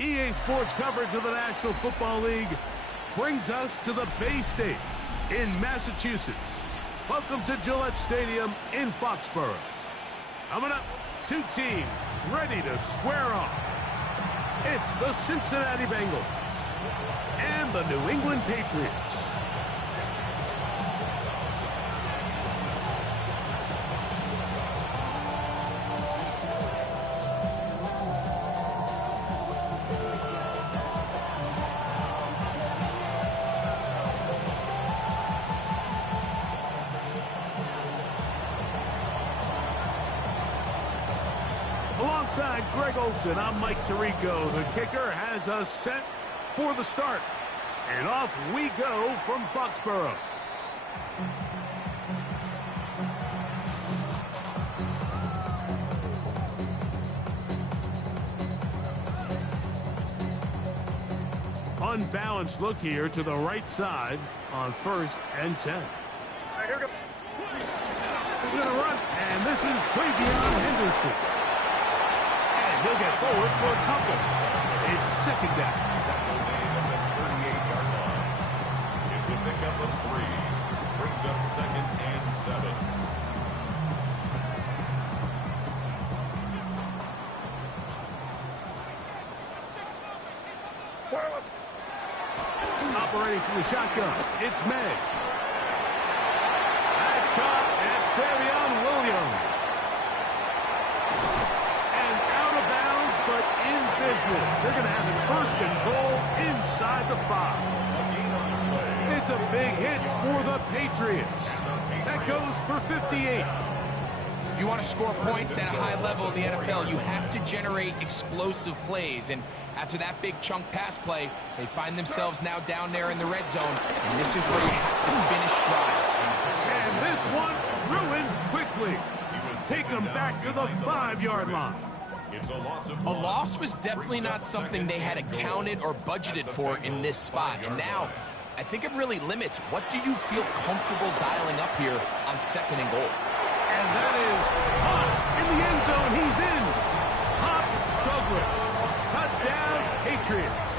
EA Sports coverage of the National Football League brings us to the Bay State in Massachusetts. Welcome to Gillette Stadium in Foxborough. Coming up, two teams ready to square off. It's the Cincinnati Bengals and the New England Patriots. Alongside Greg Olsen, I'm Mike Tirico. The kicker has us set for the start. And off we go from Foxborough. Unbalanced look here to the right side on 1st and 10. Here we go. We're going to run, and this is Travion Henderson. He'll get forward for a couple. It's 2nd down. Tackle made at the 38-yard line. It's a pickup of 3. Brings up 2nd and 7. Operating from the shotgun, it's May. That's caught at Savion Williams. But in business, they're going to have it 1st and goal inside the 5. It's a big hit for the Patriots. That goes for 58. If you want to score points at a high level in the NFL, you have to generate explosive plays. And after that big chunk pass play, they find themselves now down there in the red zone. And this is where you have to finish drives. And this one ruined quickly. Take them back to the 5-yard line. A loss was definitely not something they had accounted or budgeted for in this spot. And now, I think it really limits what do you feel comfortable dialing up here on 2nd and goal. And that is Hop in the end zone. He's in. Hop Douglas. Touchdown, Patriots.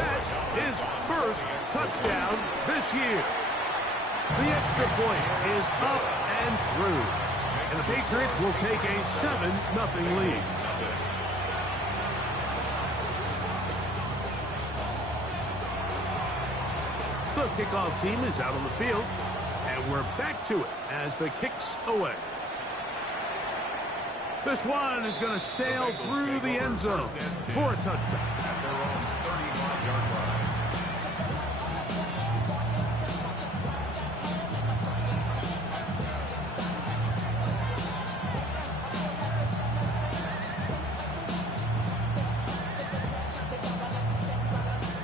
That is 1st touchdown this year. The extra point is up and through. And the Patriots will take a 7-0 lead. The kickoff team is out on the field, and we're back to it as the kick's away. This one is going to sail through the end zone for a touchback. At their own 35-yard line.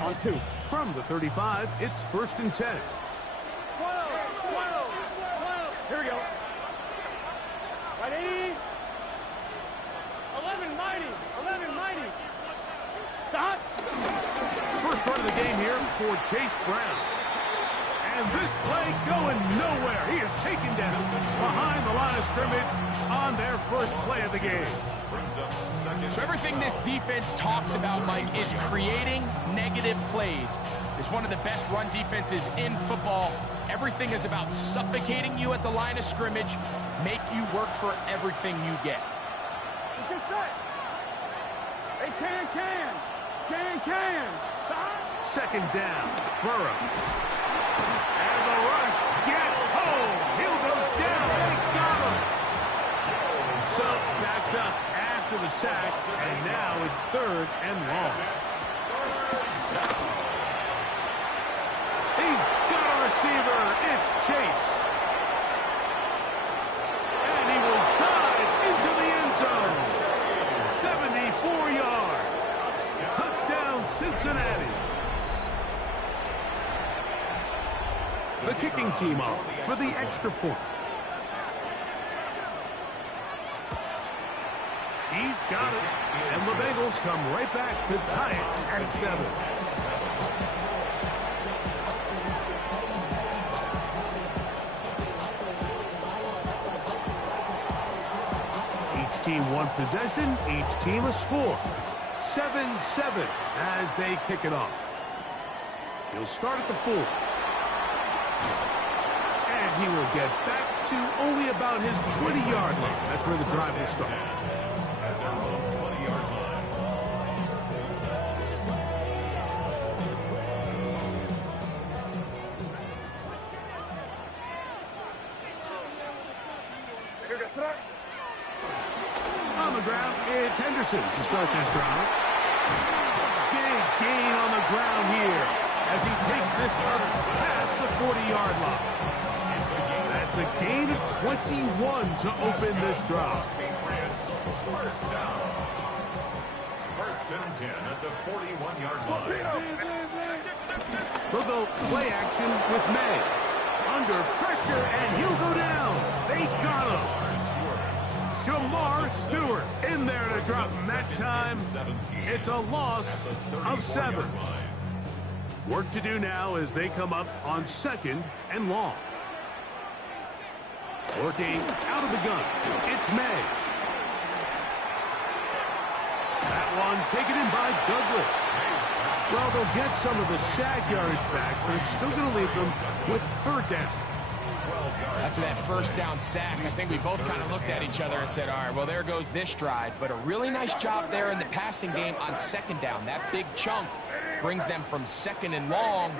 On 2. From the 35, it's 1st and 10. 12. Here we go. Ready? 11 mighty. Stop. First run of the game here for Chase Brown. And this play going nowhere. He is taken down behind the line of scrimmage on their first play of the game. So everything this defense talks about, Mike, is creating negative plays. It's one of the best run defenses in football. Everything is about suffocating you at the line of scrimmage, make you work for everything you get. Get set. Hey, can. Stop. 2nd down, Burrow. And the rush gets home. He'll go down. They got him. So backed up after the sack, and now it's 3rd and long. He's got a receiver. It's Chase. And he will dive into the end zone. 74 yards. Touchdown, Cincinnati. The kicking team off for the extra point. He's got it. And the Bengals come right back to tie it at 7. Each team one possession, each team a score. 7-7 as they kick it off. He'll start at the 4. And he will get back to only about his 20-yard line. That's where the drive will start. At their own 20-yard line. On the ground, it's Henderson to start this drive. Big gain on the ground here as he takes this cover past the 40-yard line. That's a gain of 21 to open this drive. Patriots, first down. First and 10 at the 41-yard line. They'll go play action with May. Under pressure, and he'll go down. They got him. Shamar Stewart in there to drop him that time. It's a loss of 7. Work to do now as they come up on 2nd and long. Working out of the gun. It's May. That one taken in by Douglas. Well, they'll get some of the sag yardage back, but it's still going to leave them with 3rd down. After that first down sack, I think we both kind of looked at each other and said, all right, well, there goes this drive. But a really nice job there in the passing game on 2nd down. That big chunk brings them from 2nd and long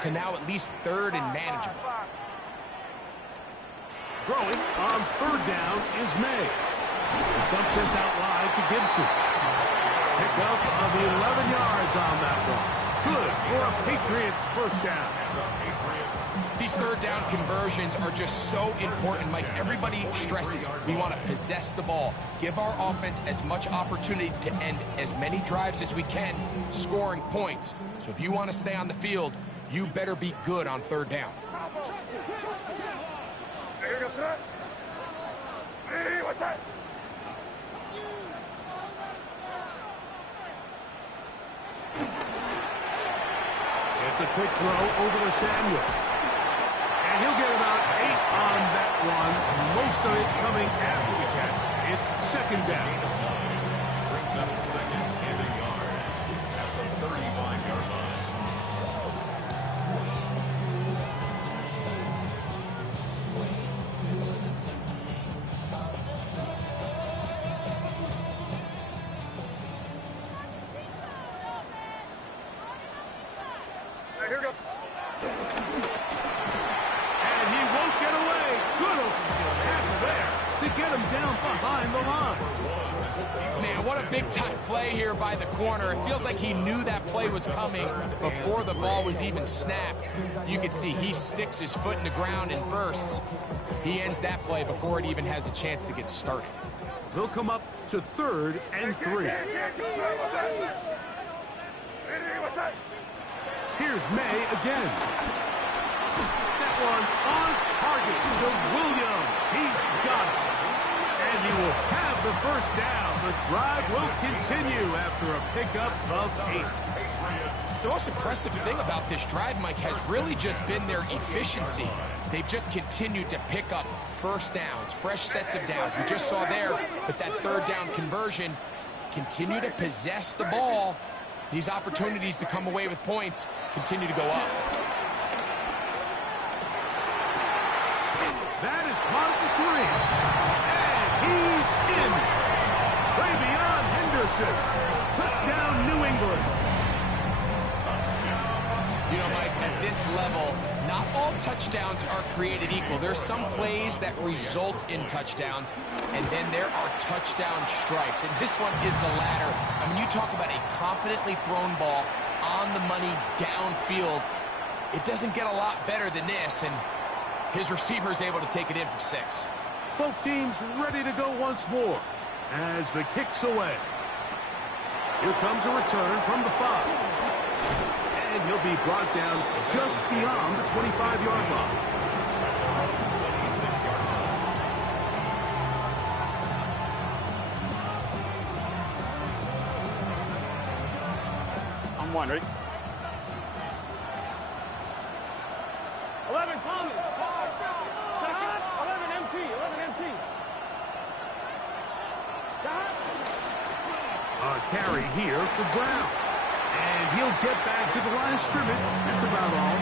to now at least 3rd and manageable. Throwing on 3rd down is May. Dumps this out wide to Gibson. Pick up of the 11 yards on that one. Good for a Patriots first down. These 3rd down conversions are just so important. Like everybody stresses, we want to possess the ball, give our offense as much opportunity to end as many drives as we can, scoring points. So if you want to stay on the field, you better be good on 3rd down. It's a quick throw over to Samuel. And he'll get about 8 on that one. Most of it coming after the catch. It's 2nd down. Brings up 2nd and a yard at the 35-yard line. Here goes. And he won't get away. Good pass there to get him down behind the line. Man, what a big-time play here by the corner. It feels like he knew that play was coming before the ball was even snapped. You can see he sticks his foot in the ground and bursts. He ends that play before it even has a chance to get started. They'll come up to 3rd and 3. Here's May again. That one on target to Williams. He's got it. And he will have the first down. The drive will continue after a pickup of 8. The most impressive thing about this drive, Mike, has really just been their efficiency. They've just continued to pick up first downs, fresh sets of downs. We just saw there with that 3rd down conversion, continue to possess the ball. These opportunities to come away with points continue to go up. That is caught at the 3. And he's in. Travion Henderson. Touchdown, New England. You know, Mike, at this level, not all touchdowns are created equal. There's some plays that result in touchdowns, and then there are touchdown strikes. And this one is the latter. I mean, you talk about a confidently thrown ball on the money downfield. It doesn't get a lot better than this, and his receiver is able to take it in for 6. Both teams ready to go once more as the kick's away. Here comes a return from the 5. And he'll be brought down just beyond the 25-yard line. I'm one, ready? 11 Palmer. 11 MT. 11 MT. A carry here for Brown. And he'll get back to the line of scrimmage. That's about all.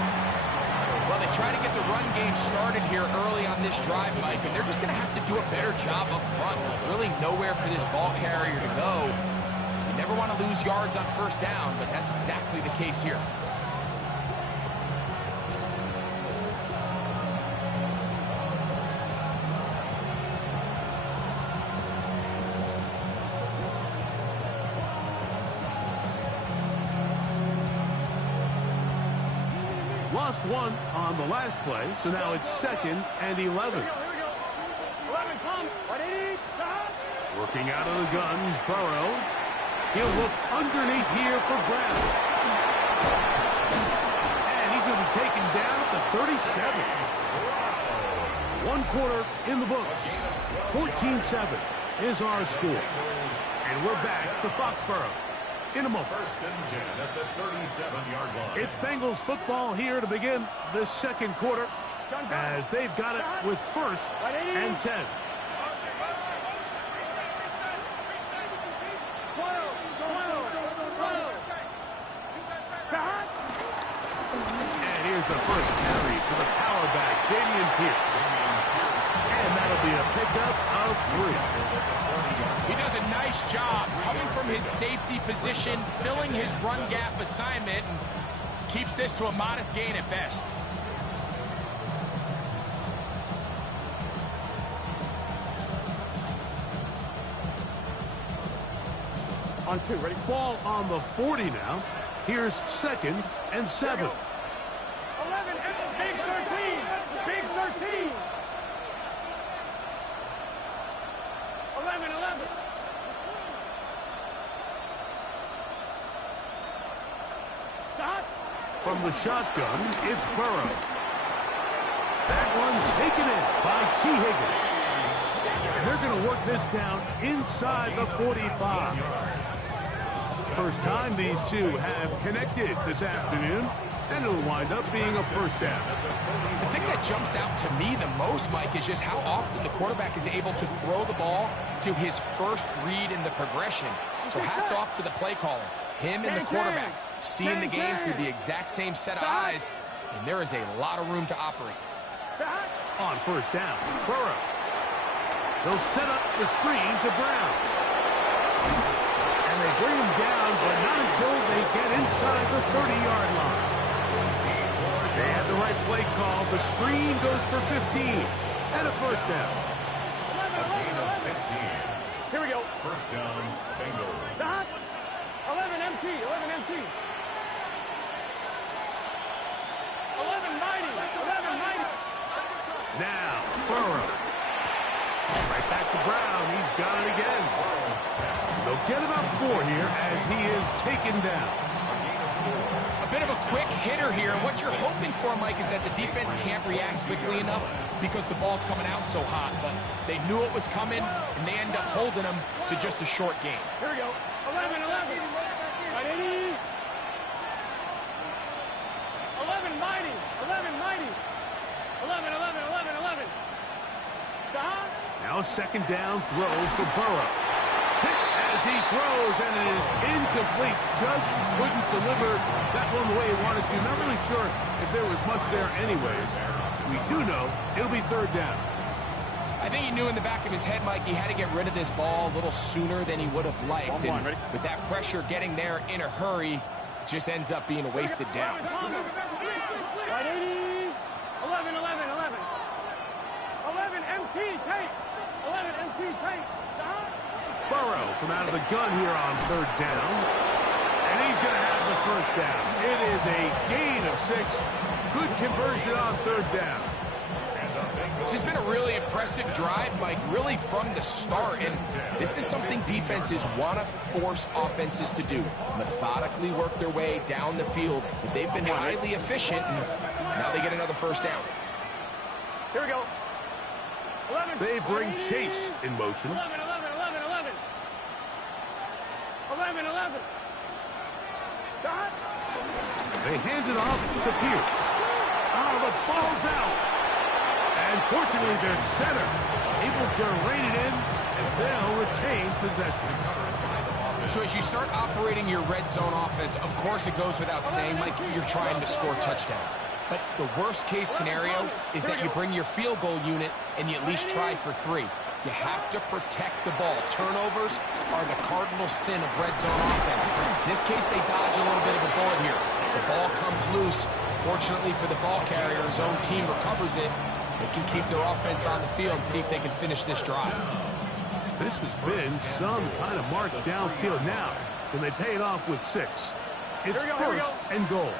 Well, they try to get the run game started here early on this drive, Mike, and they're just going to have to do a better job up front. There's really nowhere for this ball carrier to go. You never want to lose yards on first down, but that's exactly the case here. Lost one on the last play, so now it's 2nd and 11. Here we go. 11, come. 180, stop. Working out of the gun, Burrow. He'll look underneath here for Brown. And he's going to be taken down at the 37. 1 quarter in the books. 14-7 is our score. And we're back to Foxborough in a moment. 1st and 10 at the 37-yard line. It's Bengals football here to begin the 2nd quarter as they've got it with 1st and 10. 12. And here's the first carry for the power back, Dameon Pierce. And that'll be a pickup of 3. He does a nice job coming from his safety position, filling his run gap assignment, and keeps this to a modest gain at best. On 2, ready? Ball on the 40 now. Here's 2nd and 7. 11, big 13. Big 13. 11. Stop. From the shotgun, it's Burrow. That one taken in by T. Higgins. And they're going to work this down inside the 45. First time these two have connected this afternoon, and it'll wind up being a first down. The thing that jumps out to me the most, Mike, is just how often the quarterback is able to throw the ball to his first read in the progression. So hats off to the play caller. Him and the quarterback seeing the game through the exact same set of eyes, and there is a lot of room to operate. On first down, Burrow. They'll set up the screen to Brown. And they bring him down, but not until they get inside the 30-yard line. They have the right play call. The screen goes for 15 and a first down. A gain of 15. Here we go. First down, Bengals. Stop. 11 MT. 11 MT. 1190. 1190. Now, Burrow. Right back to Brown. He's got it again. They'll get about 4 here as he is taken down. A bit of a quick hitter here. What you're hoping for, Mike, is that the defense can't react quickly enough because the ball's coming out so hot. But they knew it was coming, and they end up holding them to just a short game. Here we go. 11. 180. 1190. 1190. 11. Stop. Now a second down throw for Burrow. Hit as he throws, and it is incomplete. Just couldn't deliver that one the way he wanted to. Not really sure if there was much there anyways. We do know it'll be 3rd down. I think he knew in the back of his head, Mike, he had to get rid of this ball a little sooner than he would have liked. And with that pressure getting there in a hurry, it just ends up being a wasted down. 180. 11. 11 MT. Take. 11 MT. Take. Stop. Burrow from out of the gun here on 3rd down. And he's going to have the first down. It is a gain of 6. Good conversion on 3rd down. It's just been a really impressive drive, Mike, really from the start. And this is something defenses want to force offenses to do. Methodically work their way down the field. But they've been highly efficient, and now they get another first down. Here we go. 11. They bring Chase in motion. 11. 11. Stop. They hand it off to Pierce. Oh, the ball's out. And fortunately, their center able to rein it in, and they'll retain possession. So as you start operating your red zone offense, of course it goes without saying, Mike, you're trying to score touchdowns. But the worst case scenario is that you bring your field goal unit and you at least try for 3. You have to protect the ball. Turnovers are the cardinal sin of red zone offense. In this case, they dodge a little bit of a bullet here. The ball comes loose. Fortunately for the ball carrier, his own team recovers it. They can keep their offense on the field and see if they can finish this drive. This has been some kind of march downfield now. Can they pay it off with 6? It's first and goal.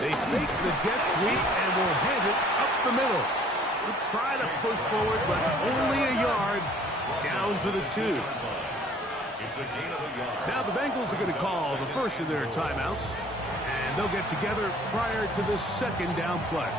They fake the jet sweep and will hand it up the middle. They'll try to push forward, but only a yard down to the 2. Now the Bengals are going to call the first of their timeouts, and they'll get together prior to the second down play.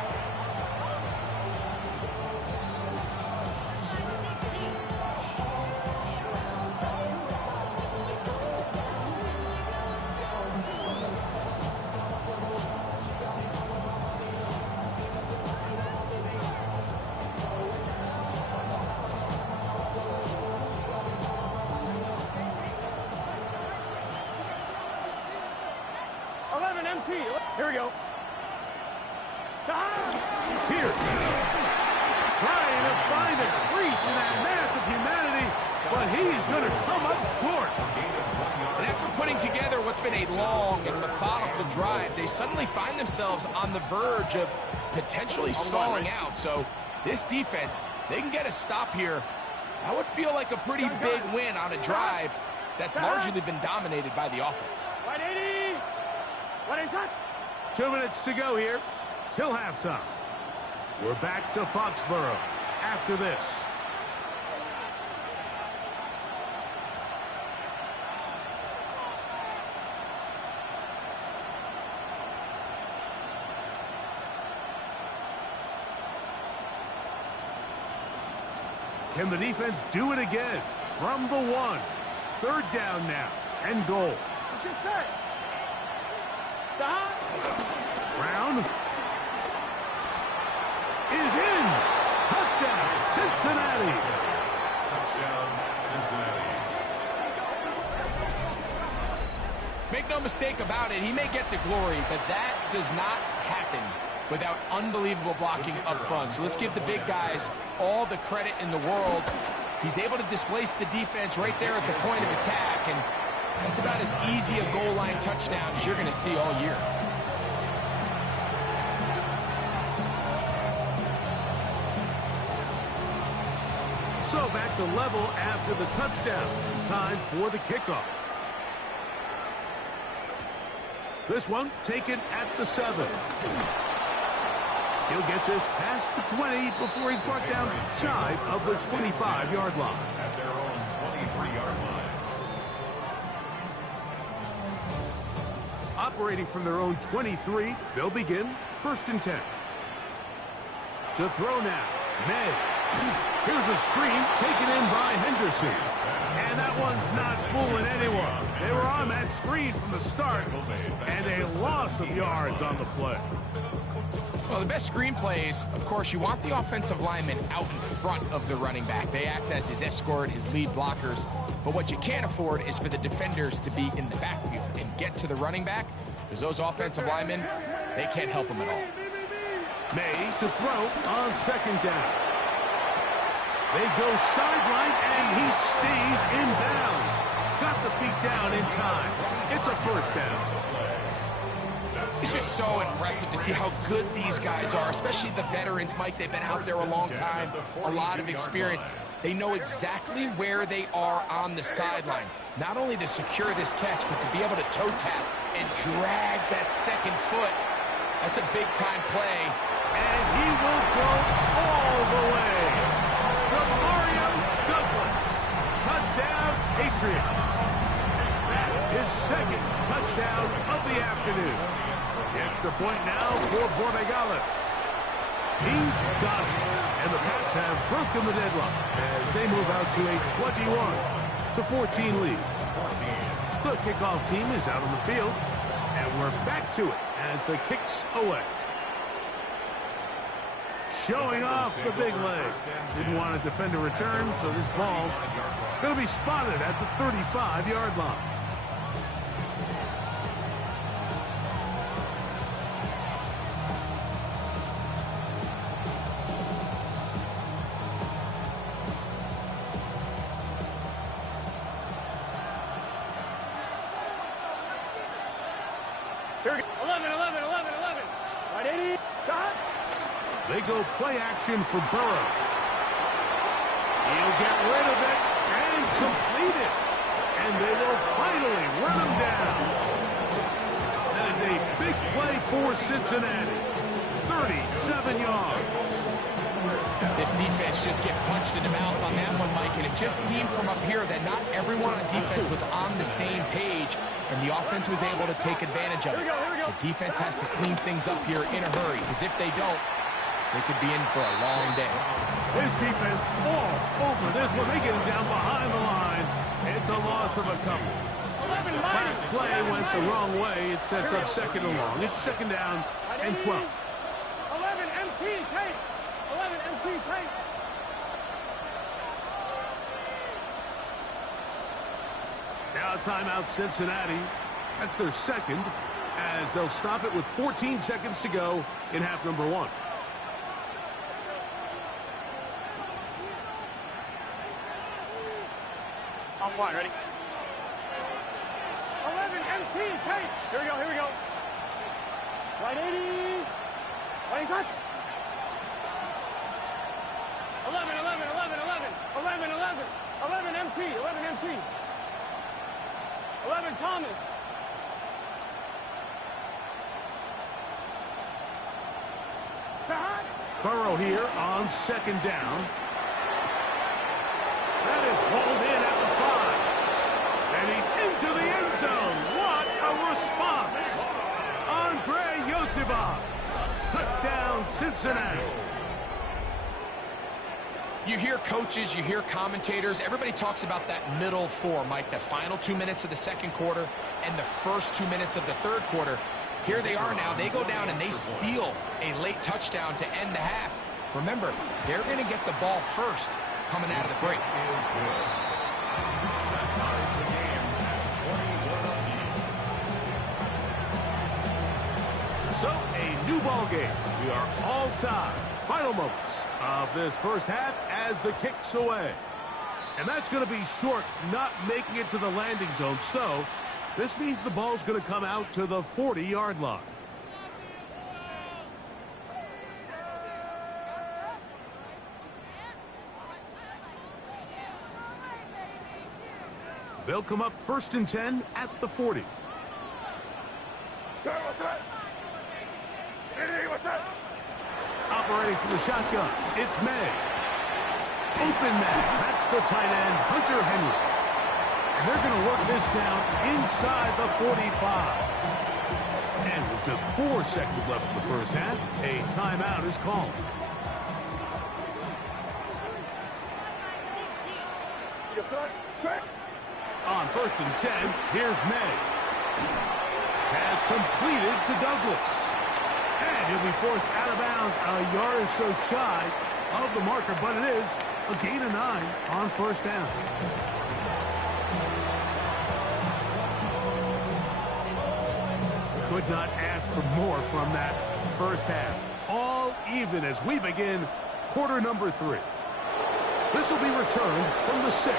Here we go. Pierce trying to find a crease in that mass of humanity, but he's going to come up short. And after putting together what's been a long and methodical drive, they suddenly find themselves on the verge of potentially stalling out. So this defense, they can get a stop here. That would feel like a pretty big win on a drive that's largely been dominated by the offense. 180. 180. 2 minutes to go here till halftime. We're back to Foxborough after this. Can the defense do it again from the 1? 3rd down now and goal. Brown is in. Touchdown, Cincinnati. Touchdown, Cincinnati. Make no mistake about it, he may get the glory, but that does not happen without unbelievable blocking up front. So let's give the big guys all the credit in the world. He's able to displace the defense right there at the point of attack, and that's about as easy a goal line touchdown as you're going to see all year. So back to level after the touchdown. Time for the kickoff. This one taken at the 7. He'll get this past the 20 before he's brought down shy of the 25-yard line. At their own 23-yard line. Operating from their own 23, they'll begin 1st and 10. To throw now, May. Here's a screen taken in by Henderson. And that one's not fooling anyone. They were on that screen from the start, and a loss of yards on the play. Well, the best screen plays, of course, you want the offensive lineman out in front of the running back. They act as his escort, his lead blockers. But what you can't afford is for the defenders to be in the backfield and get to the running back, because those offensive linemen, they can't help him at all. May to throw on 2nd down. They go sideline, and he stays in bounds. Got the feet down in time. It's a 1st down. It's just so impressive to see how good these guys are, especially the veterans, Mike. They've been out there a long time, a lot of experience. They know exactly where they are on the sideline, not only to secure this catch, but to be able to toe tap and drag that 2nd foot. That's a big-time play. And he will go all the way. Mario Douglas. Touchdown, Patriots. His 2nd touchdown of the afternoon. Extra point now for Borregales. He's got it. And the Pats have broken the deadlock as they move out to a 21-14 lead. The kickoff team is out on the field. And we're back to it as the kick's away. showing off the big leg. Didn't want to defend a return, so this ball going to be spotted at the 35-yard line. Here we go. 11, 11, 11, 11. Right, 80. Shot. They go play action for Burrow. He'll get rid of it and complete it. And they will finally run him down. That is a big play for Cincinnati. 37 yards. This defense just gets punched in the mouth on that one, Mike, and it just seemed from up here that not everyone on defense was on the same page, and the offense was able to take advantage of it. The defense has to clean things up here in a hurry, because if they don't, they could be in for a long day. His defense all over this one. They get him down behind the line. It's a loss of a couple. Last play went the wrong way. It sets up second and long. It's second down and 12. 11 MT tape. 11 MT tape. Now a timeout, Cincinnati. That's their second, as they'll stop it with 14 seconds to go in half number one. On one, ready? 11 MT tape. Here we go, here we go. Right 80. Right touch. 11, 11, 11, 11. 11, 11. 11 MT, 11 MT. 11 Thomas. Burrow here on second down. That is hauled in at the 5. And he's into the end zone. What a response. Andre Yosibov. Touchdown, Cincinnati. You hear coaches, you hear commentators, everybody talks about that middle four, Mike, the final 2 minutes of the second quarter and the first 2 minutes of the third quarter. Here they are now. They go down and they steal a late touchdown to end the half. Remember, they're going to get the ball first coming out of the break. So, a new ball game. We are all tied. Final moments of this first half as the kick's away. And that's going to be short, not making it to the landing zone. So, this means the ball's going to come out to the 40-yard line. They'll come up first and 10 at the 40. Operating from the shotgun, it's May. Open man, that's the tight end, Hunter Henry. And they're going to work this down inside the 45. And with just 4 seconds left in the first half, a timeout is called. On first and 10, here's May. Pass completed to Douglas. And he'll be forced out of bounds a yard or so shy of the marker, but it is a gain of 9 on first down. Could not ask for more from that first half. All even as we begin quarter number 3. This will be returned from the 6.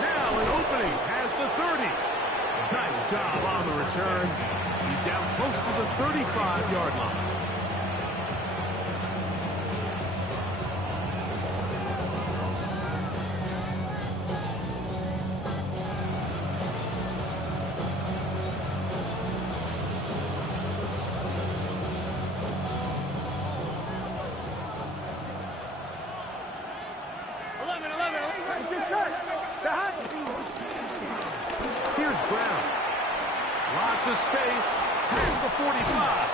Now an opening has the 30. Nice job on the return. He's down close to the 35-yard line. Here's Brown. Lots of space. Here's the 45.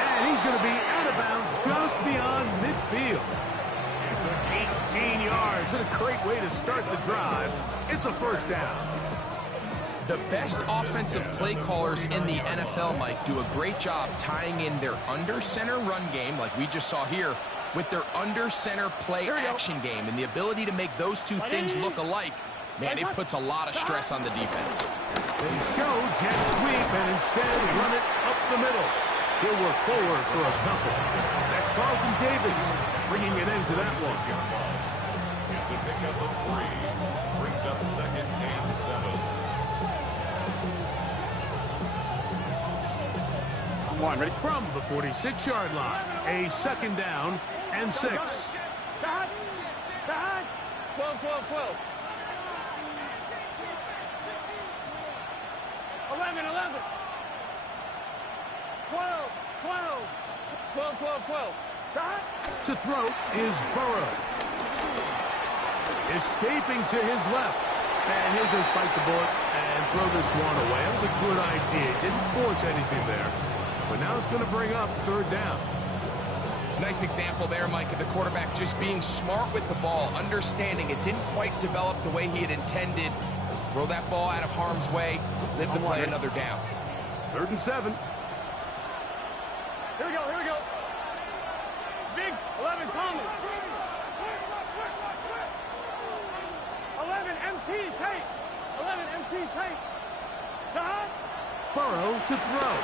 And he's going to be out of bounds just beyond midfield. It's 18 yards. And a great way to start the drive. It's a first down. The best offensive play callers in the NFL, Mike, do a great job tying in their under-center run game, like we just saw here, with their under-center play action game and the ability to make those two things look alike, man, it puts a lot of stress on the defense. They show jet sweep and instead run it up the middle. He'll work forward for a couple. That's Carlton Davis bringing it into that one. It's a pickup of 3. Brings up 2nd and 7. One ready from the 46-yard line. A 2nd down and 6. 12, 12, 12. 11, 11. 12, 12. 12, 12, 12. To throw is Burrow. Escaping to his left. And he'll just bite the bullet and throw this one away. That was a good idea. Didn't force anything there. But now it's going to bring up 3rd down. Nice example there, Mike, of the quarterback just being smart with the ball, understanding it didn't quite develop the way he had intended. Throw that ball out of harm's way, live to play another down. 3rd and 7. Here we go, here we go. Big 11, Thomas. 11, MT, tape. 11, MT, tape. Burrow to throw.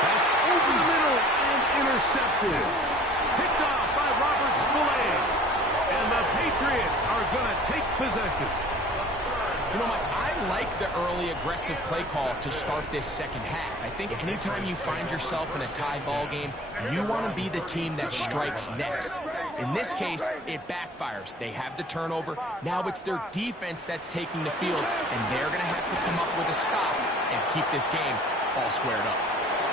That's over the middle and intercepted. Picked off by Robert Spillane. And the Patriots are going to take possession. You know, Mike, I like the early aggressive play call to start this second half. I think anytime you find yourself in a tie ball game, you want to be the team that strikes next. In this case, it backfires. They have the turnover. Now it's their defense that's taking the field, and they're going to have to come up with a stop and keep this game all squared up.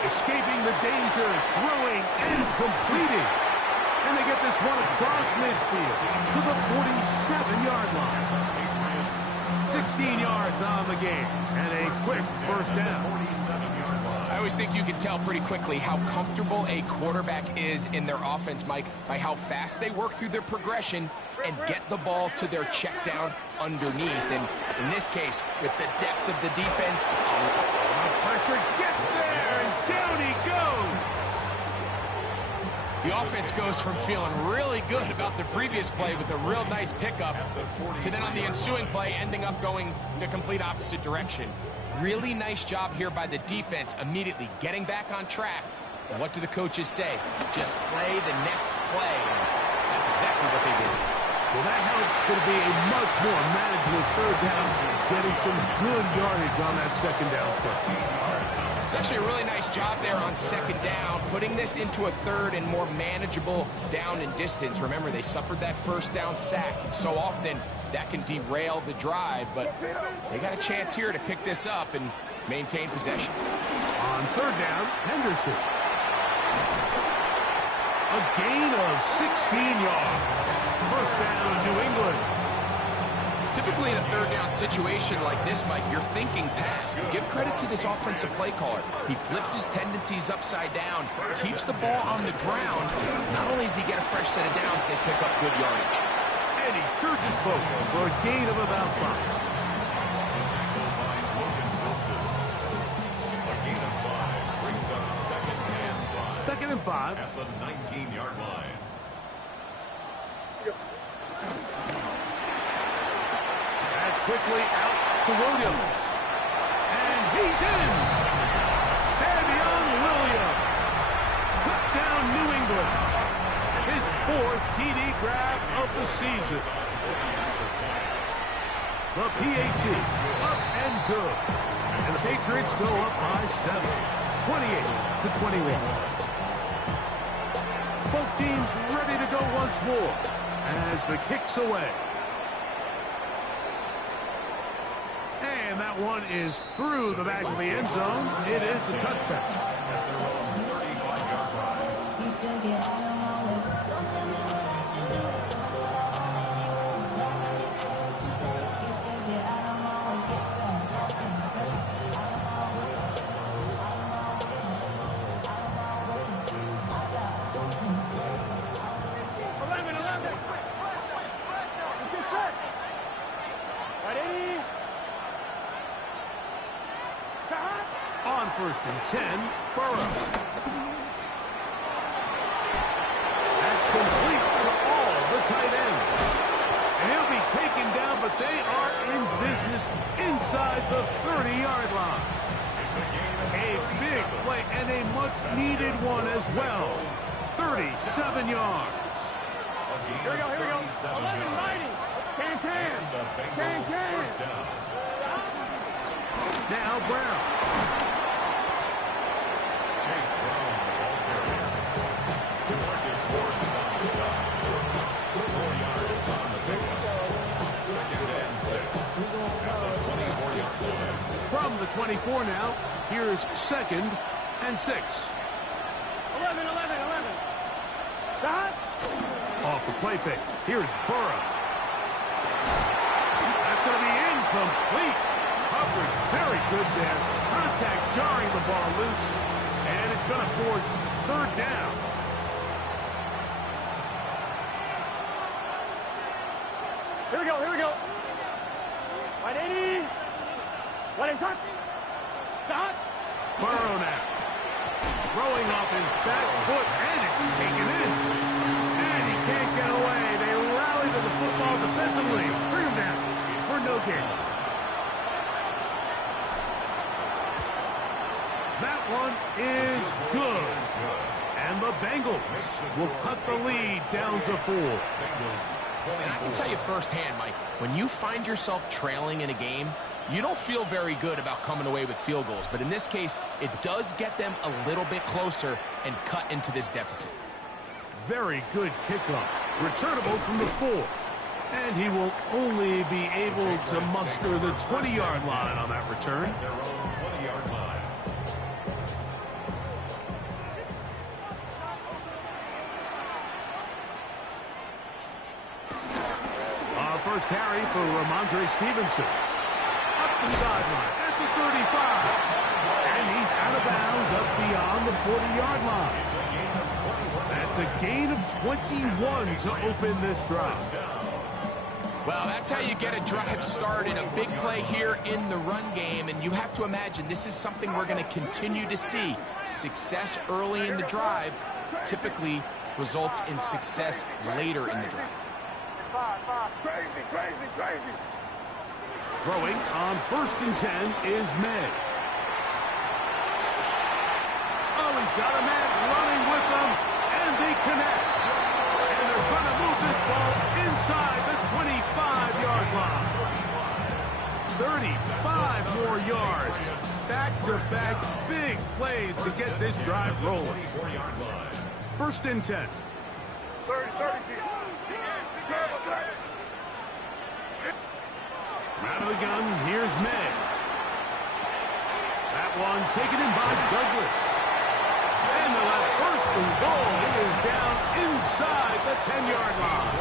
Escaping the danger, throwing and completing. And they get this one across midfield to the 47-yard line. 16 yards on the game and a quick 1st down. I always think you can tell pretty quickly how comfortable a quarterback is in their offense, Mike, by how fast they work through their progression and get the ball to their check down underneath. And in this case, with the depth of the defense, pressure gets there and down he goes. The offense goes from feeling really good about the previous play with a real nice pickup to then on the ensuing play ending up going the complete opposite direction. Really nice job here by the defense immediately getting back on track. And what do the coaches say? Just play the next play. And that's exactly what they did. Well, that helps going to be a much more manageable 3rd down, getting some good yardage on that 2nd down play. It's actually a really nice job there on 2nd down, putting this into a 3rd and more manageable down and distance. Remember, they suffered that 1st down sack, and so often that can derail the drive, but they got a chance here to pick this up and maintain possession. On 3rd down, Henderson. A gain of 16 yards. 1st down, New England. Typically in a 3rd down situation like this, Mike, you're thinking pass. But give credit to this offensive play caller. He flips his tendencies upside down, keeps the ball on the ground. Not only does he get a fresh set of downs, they pick up good yardage. And he surges forward for a gain of about 5. A gain of 5 brings up 2nd and 5. 2nd and 5. At the 19-yard line. Quickly out to Williams. And he's in. Savion Williams. Touchdown, New England. His 4th TD grab of the season. The PAT up and good. And the Patriots go up by 7. 28-21. Both teams ready to go once more as the kick's away. And that one is through the back of the end zone. It is a touchback. On 1st and 10, Burrow. but they are in business inside the 30-yard line. A big play and a much-needed one as well. 37 yards. Here we go, here we go. 11 mighty. Can. Now Brown. Chase Brown, the ball carrier. DeMarcus Ward's on the stop. 4 yards on the pickup. 2nd and 6. At the 24-yard line. From the 24 now, here's 2nd and 6. 11. Shot. Off the play fake. Here's Burrow. That's going to be incomplete. Coverage very good there. Contact jarring the ball loose. And it's going to force 3rd down. Here we go. Right 80. What is that? Stop. Burrow now. Throwing off his back foot, and it's taken in. And he can't get away. They rally to the football defensively. Bring him down for no gain. That one is good. And the Bengals will cut the lead down to 4. And I can tell you firsthand, Mike, when you find yourself trailing in a game, you don't feel very good about coming away with field goals. But in this case, it does get them a little bit closer and cut into this deficit. Very good kickoff. Returnable from the 4. And he will only be able to muster the 20-yard line on that return. Their own 20-yard line. Our first carry for Ramondre Stevenson. Up the sideline at the 35. And he's out of bounds up beyond the 40-yard line. That's a gain of 21 to open this drive. Well, that's how you get a drive started. A big play here in the run game. And you have to imagine this is something we're going to continue to see. Success early in the drive typically results in success later in the drive. Crazy. Throwing on 1st and 10 is May. Oh, he's got a man running with them, and they connect. And they're going to move this ball inside the 25-yard line. 35 more yards. Back-to-back big plays to get this drive rolling. 1st and 10. 30. Out of the gun, here's May. That one taken in by Douglas. And they'll have 1st and goal. It is down inside the 10-yard line.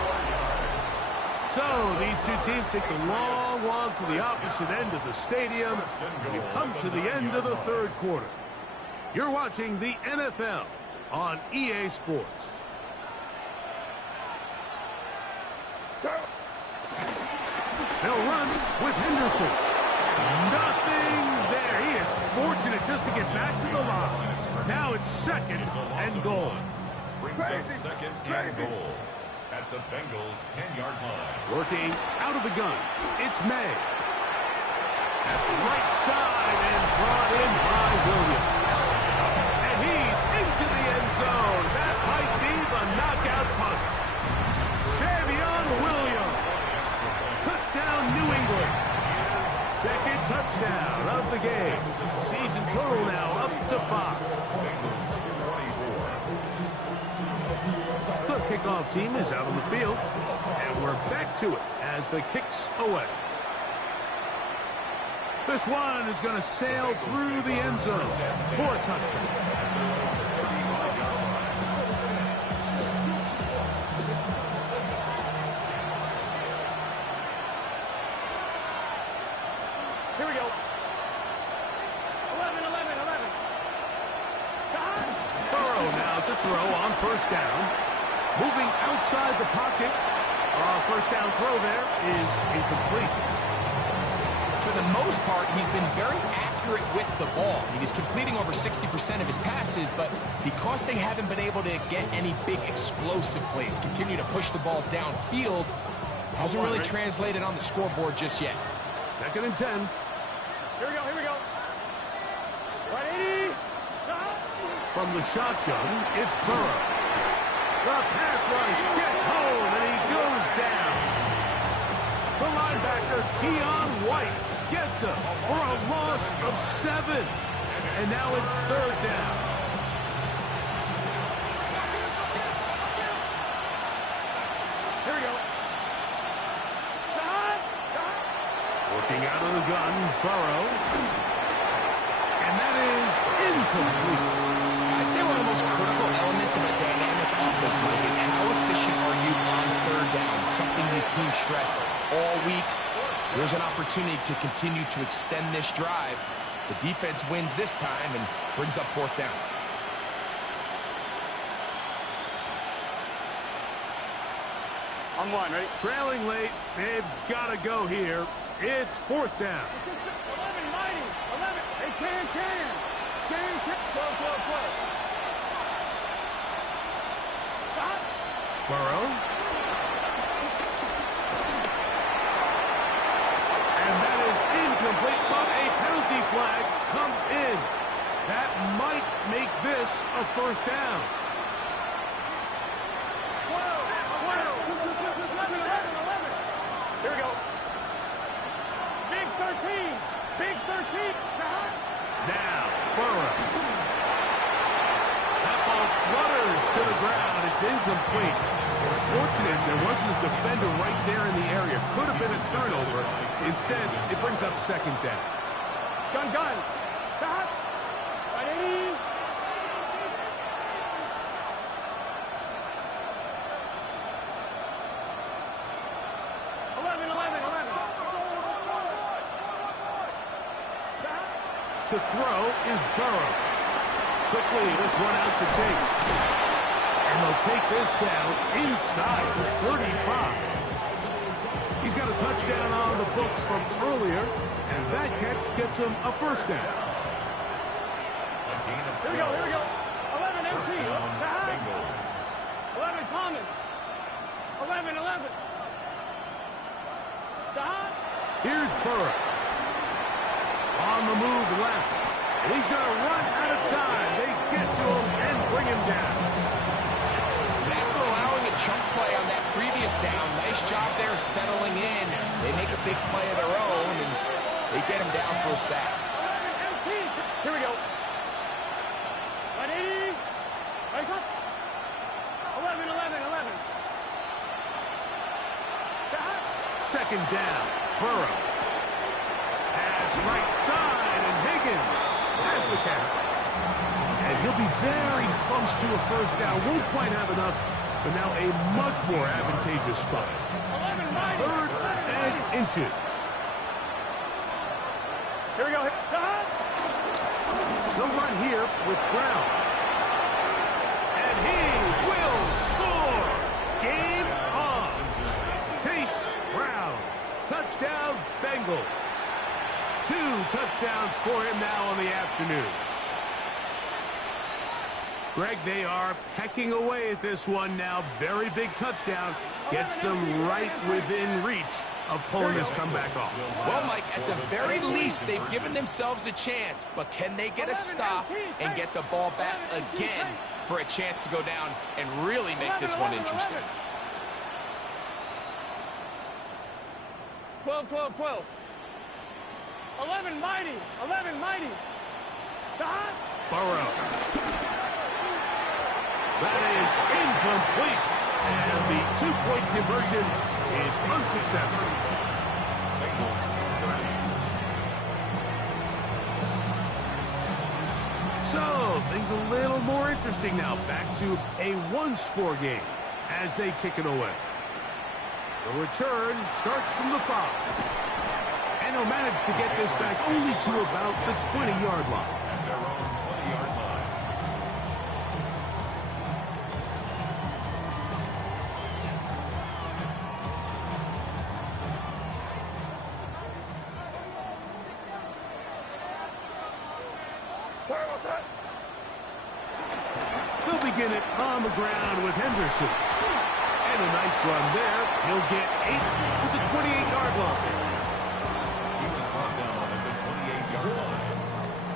So these two teams take the long walk to the opposite end of the stadium. We've come to the end of the 3rd quarter. You're watching the NFL on EA Sports. They'll run with Henderson. Nothing there. He is fortunate just to get back to the line. Now it's 2nd and goal. Brings up 2nd and goal at the Bengals' 10-yard line. Working out of the gun. It's May. That's right side and brought in by Williams. And he's into the end zone. That might be the knockout punch. Savion Williams. Touchdown, New England. 2nd touchdown of the game. Season total now up to 5. The kickoff team is out on the field, and we're back to it as the kick's away. This one is going to sail through the end zone for a touchdown. Here we go. 11. Burrow now to throw on 1st down. Moving outside the pocket. 1st down throw there is incomplete. For the most part, he's been very accurate with the ball. He's completing over 60% of his passes, but because they haven't been able to get any big explosive plays, continue to push the ball downfield, Hasn't really translated on the scoreboard just yet. 2nd and 10. Here we go, here we go. Right 80. From the shotgun, it's Burrow. The pass rush gets home, and he goes down. The linebacker, Keon White, gets him for a loss of 7. And now it's 3rd down. Here we go. Working out of the gun, Burrow. And that is incomplete. I'd say one of the most critical elements of a dynamic offense, Mike, is how efficient are you on 3rd down? Something these teams stress all week. There's an opportunity to continue to extend this drive. The defense wins this time and brings up 4th down. On 1, ready? Trailing late, they've got to go here. It's 4th down. 11, mighty. 11. Hey, can. 12. Stop. Burrow. And that is incomplete, but a penalty flag comes in. That might make this a 1st down. 11. Here we go. Big 13. Now, Burrow. That ball flutters to the ground. It's incomplete. Fortunate there wasn't a defender right there in the area. Could have been a turnover. Instead, it brings up 2nd down. Gun. Stop. Right 80. To throw is Burrow. Quickly, this one out to Chase. And they'll take this down inside the 35. He's got a touchdown on the books from earlier, and that catch gets him a 1st down. Here we go. 11 empty. 11 Thomas. 11. Stop. Here's Burrow. On the move left. And he's going to run out of time. They get to him and bring him down. And after allowing a chunk play on that previous down, nice job there settling in. They make a big play of their own, and they get him down for a sack. Here we go. 180. Right up. 11. 2nd down. Burrow. Pass right side, and Higgins has the catch. And he'll be very close to a 1st down. Won't quite have enough, but now a much more advantageous spot. 3rd and inches. Here we go. They'll run here with Brown. And he will score. Game on. Chase Brown. Touchdown, Bengals. 2 touchdowns for him now on the afternoon. Greg, they are pecking away at this one now. Very big touchdown. Gets them right within reach of pulling this comeback off. Well, Mike, at the very least, they've given themselves a chance. But can they get a stop and get the ball back again for a chance to go down and really make this one interesting? 12. 11 mighty. Stop. Burrow. That is incomplete. And the 2-point conversion is unsuccessful. So, things a little more interesting now. Back to a 1-score game as they kick it away. The return starts from the 5. And he'll manage to get this back only to about the 20-yard line. At their own 20-yard line. They'll begin it on the ground with Henderson. And a nice run there. He'll get 8 to the 28-yard line. He was brought down at the 28-yard line.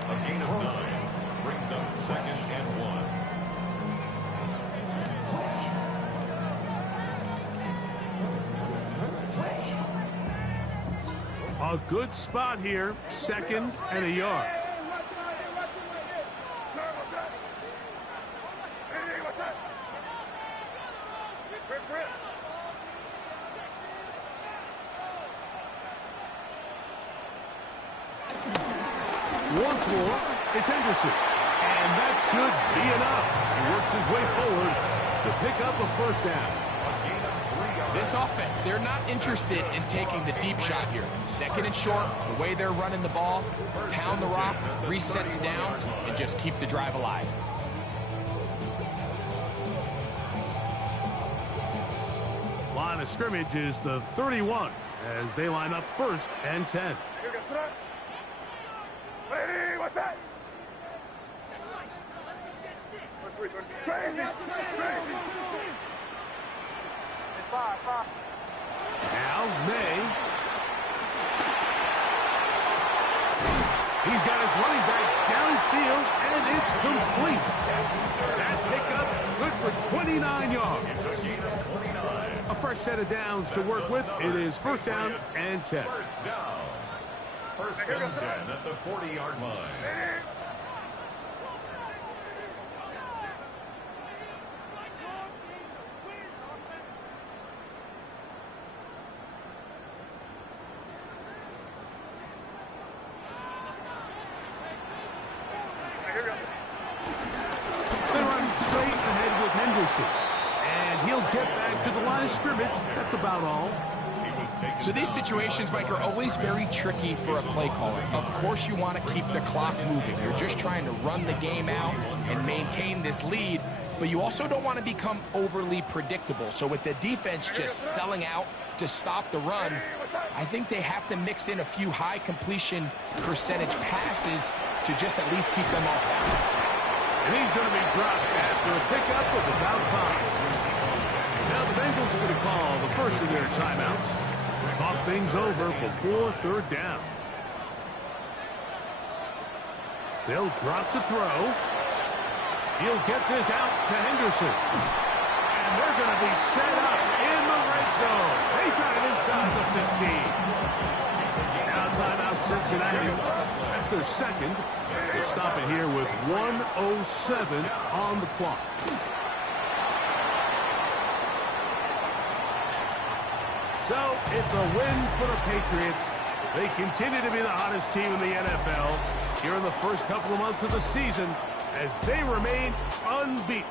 A gain of 9 brings up 2nd and 1. A good spot here, 2nd and a yard. Once more, it's Henderson. And that should be enough. He works his way forward to pick up a first down. This offense, they're not interested in taking the deep shot here. 2nd and short, the way they're running the ball, pound the rock, reset the downs, and just keep the drive alive. Line of scrimmage is the 31 as they line up 1st and 10. What's that? Crazy. Now, May. He's got his running back downfield, and it's complete. That pickup, good for 29 yards. A fresh set of downs to work with. It is 1st down and 10. First down. 1st and 10 at the 40-yard line. They run straight ahead with Henderson. And he'll get back to the line of scrimmage. That's about all. So these situations, Mike, are always very tricky for a play caller. Of course you want to keep the clock moving. You're just trying to run the game out and maintain this lead, but you also don't want to become overly predictable. So with the defense just selling out to stop the run, I think they have to mix in a few high completion percentage passes to just at least keep them off balance. And he's going to be dropped after a pickup of about 5. Now the Bengals are going to call the first of their timeouts. Talk things over before 3rd down. They'll drop to throw. He'll get this out to Henderson. And they're going to be set up in the red zone. They've got it inside the 15. Now timeout Cincinnati. That's their 2nd. They'll stop it here with 1:07 on the clock. So it's a win for the Patriots. They continue to be the hottest team in the NFL here in the first couple of months of the season as they remain unbeaten.